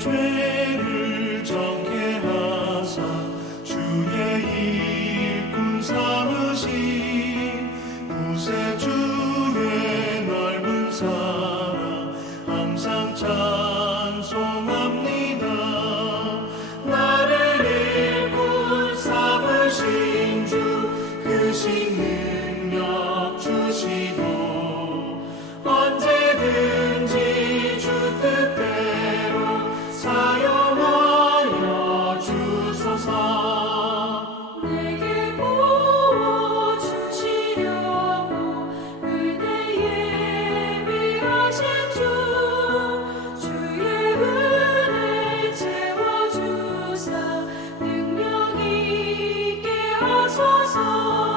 church 하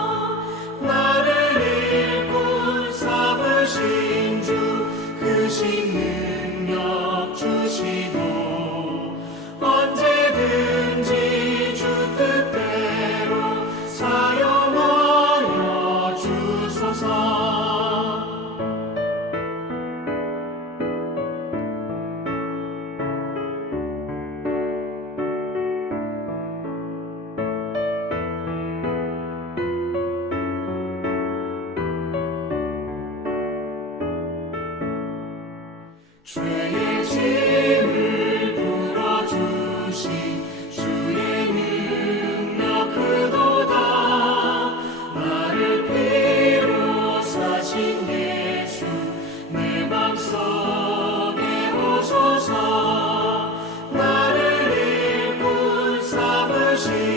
mercy.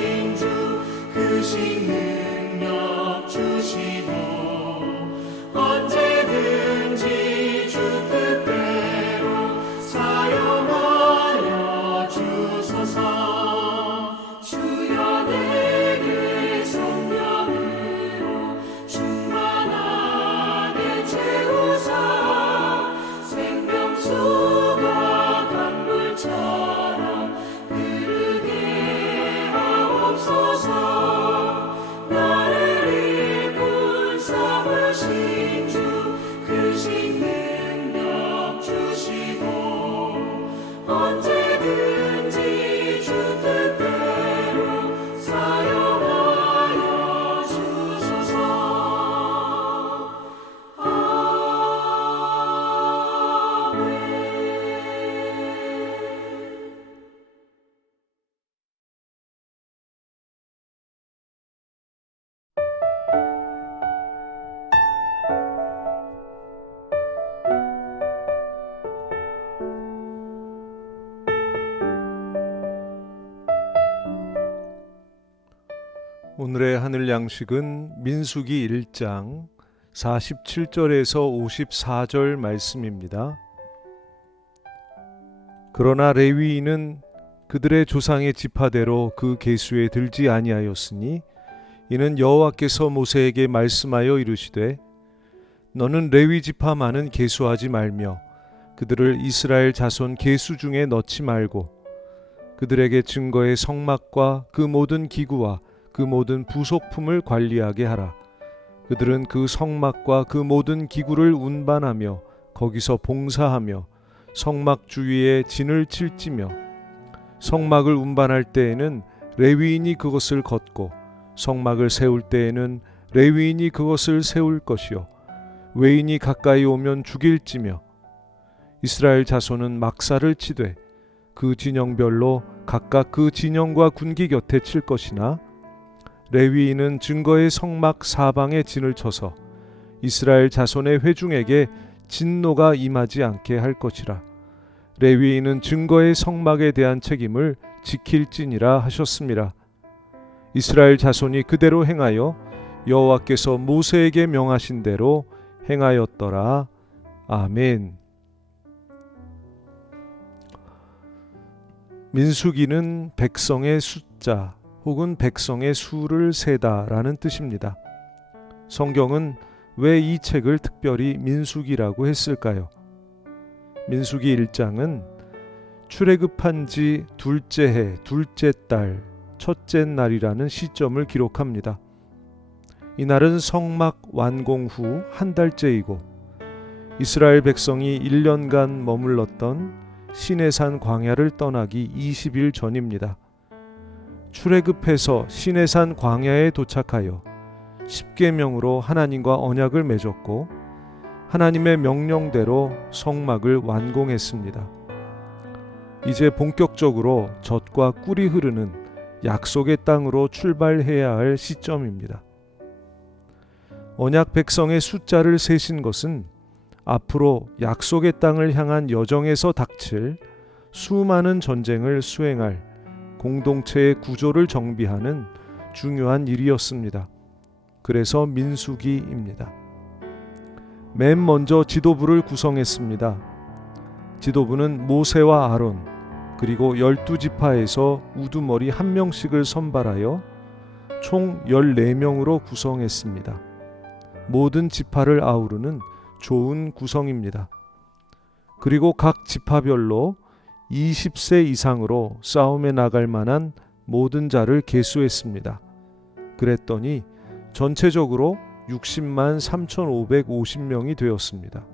오늘의 하늘 양식은 민수기 1장 47절에서 54절 말씀입니다. 그러나 레위인은 그들의 조상의 지파대로 그 계수에 들지 아니하였으니 이는 여호와께서 모세에게 말씀하여 이르시되 너는 레위 지파만은 계수하지 말며 그들을 이스라엘 자손 계수 중에 넣지 말고 그들에게 증거의 성막과 그 모든 기구와 그 모든 부속품을 관리하게 하라. 그들은 그 성막과 그 모든 기구를 운반하며 거기서 봉사하며 성막 주위에 진을 칠지며 성막을 운반할 때에는 레위인이 그것을 걷고 성막을 세울 때에는 레위인이 그것을 세울 것이요 외인이 가까이 오면 죽일지며 이스라엘 자손은 막사를 치되 그 진영별로 각각 그 진영과 군기 곁에 칠 것이나 레위인은 증거의 성막 사방에 진을 쳐서 이스라엘 자손의 회중에게 진노가 임하지 않게 할 것이라. 레위인은 증거의 성막에 대한 책임을 지킬지니라 하셨습니다. 이스라엘 자손이 그대로 행하여 여호와께서 모세에게 명하신 대로 행하였더라. 아멘. 민수기는 백성의 숫자 혹은 백성의 수를 세다라는 뜻입니다. 성경은 왜 이 책을 특별히 민수기라고 했을까요? 민수기 1장은 출애굽한 지 둘째 해, 둘째 달, 첫째 날이라는 시점을 기록합니다. 이날은 성막 완공 후 한 달째이고 이스라엘 백성이 1년간 머물렀던 시내산 광야를 떠나기 20일 전입니다. 출애굽해서 시내산 광야에 도착하여 십계명으로 하나님과 언약을 맺었고 하나님의 명령대로 성막을 완공했습니다. 이제 본격적으로 젖과 꿀이 흐르는 약속의 땅으로 출발해야 할 시점입니다. 언약 백성의 숫자를 세신 것은 앞으로 약속의 땅을 향한 여정에서 닥칠 수많은 전쟁을 수행할 공동체의 구조를 정비하는 중요한 일이었습니다. 그래서 민수기입니다. 맨 먼저 지도부를 구성했습니다. 지도부는 모세와 아론 그리고 열두 지파에서 우두머리 한 명씩을 선발하여 총 14명으로 구성했습니다. 모든 지파를 아우르는 좋은 구성입니다. 그리고 각 지파별로 20세 이상으로 싸움에 나갈 만한 모든 자를 계수했습니다. 그랬더니 전체적으로 60만 3,550명이 되었습니다.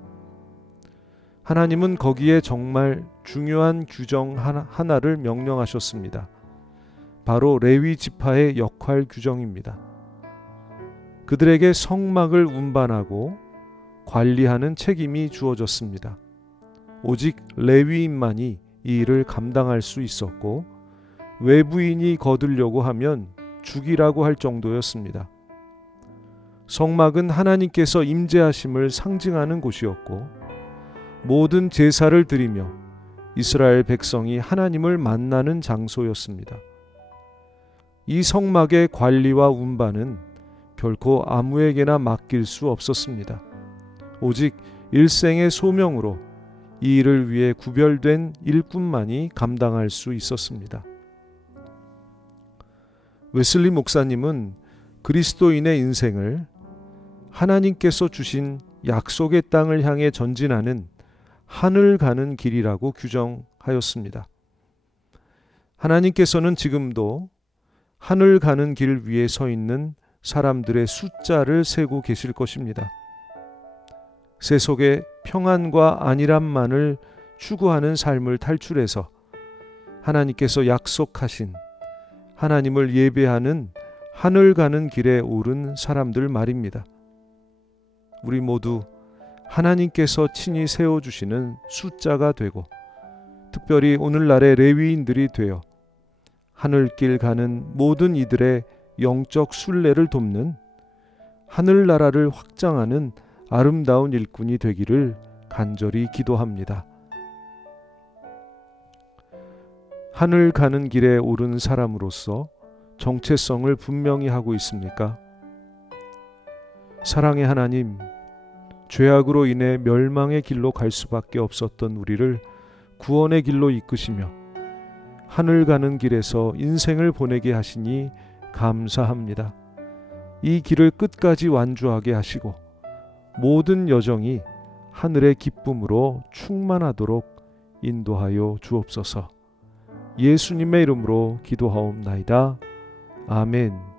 하나님은 거기에 정말 중요한 규정 하나, 하나를 명령하셨습니다. 바로 레위 지파의 역할 규정입니다. 그들에게 성막을 운반하고 관리하는 책임이 주어졌습니다. 오직 레위인만이 이 일을 감당할 수 있었고 외부인이 거들려고 하면 죽이라고 할 정도였습니다. 성막은 하나님께서 임재하심을 상징하는 곳이었고 모든 제사를 드리며 이스라엘 백성이 하나님을 만나는 장소였습니다. 이 성막의 관리와 운반은 결코 아무에게나 맡길 수 없었습니다. 오직 일생의 소명으로 이 일을 위해 구별된 일꾼만이 감당할 수 있었습니다. 웨슬리 목사님은 그리스도인의 인생을 하나님께서 주신 약속의 땅을 향해 전진하는 하늘 가는 길이라고 규정하였습니다. 하나님께서는 지금도 하늘 가는 길 위에 서 있는 사람들의 숫자를 세고 계실 것입니다. 세속의 평안과 안일함만을 추구하는 삶을 탈출해서 하나님께서 약속하신 하나님을 예배하는 하늘 가는 길에 오른 사람들 말입니다. 우리 모두 하나님께서 친히 세워주시는 숫자가 되고 특별히 오늘날의 레위인들이 되어 하늘길 가는 모든 이들의 영적 순례를 돕는 하늘나라를 확장하는 아름다운 일꾼이 되기를 간절히 기도합니다. 하늘 가는 길에 오른 사람으로서 정체성을 분명히 하고 있습니까? 사랑의 하나님, 죄악으로 인해 멸망의 길로 갈 수밖에 없었던 우리를 구원의 길로 이끄시며 하늘 가는 길에서 인생을 보내게 하시니 감사합니다. 이 길을 끝까지 완주하게 하시고 모든 여정이 하늘의 기쁨으로 충만하도록 인도하여 주옵소서. 예수님의 이름으로 기도하옵나이다. 아멘.